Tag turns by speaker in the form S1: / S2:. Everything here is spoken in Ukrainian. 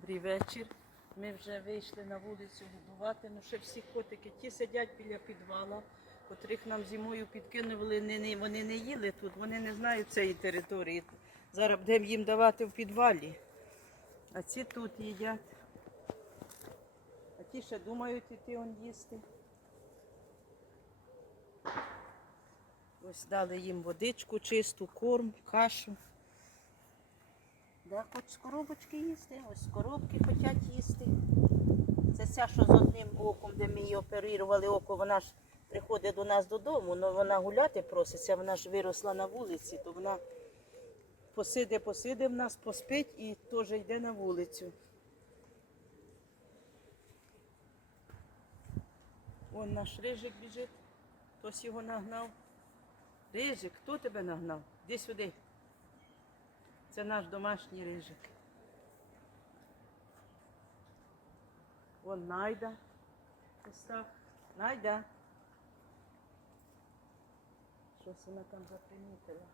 S1: Добрий вечір. Ми вже вийшли на вулицю годувати. Ну ще всі котики ті сидять біля підвала, котрих нам зимою підкинули. Вони не їли тут, вони не знають цієї території. Зараз будемо їм давати в підвалі. А ці тут їдять. А ті ще думають іти он їсти. Ось дали їм водичку чисту, корм, кашу. Да, хоч з коробочки їсти, ось з коробки хочуть їсти. Це ця, що з одним оком, де ми її оперували око, вона ж приходить до нас додому, але вона гуляти проситься, вона ж виросла на вулиці, то вона посиде, посиде в нас, поспить і теж йде на вулицю. Вон наш рижик біжить, хтось його нагнав. Рижик, хто тебе нагнав? Іди сюди. Це наш домашній рижик. Вон Найда. Ось. Найда. Щось вона там запримітила.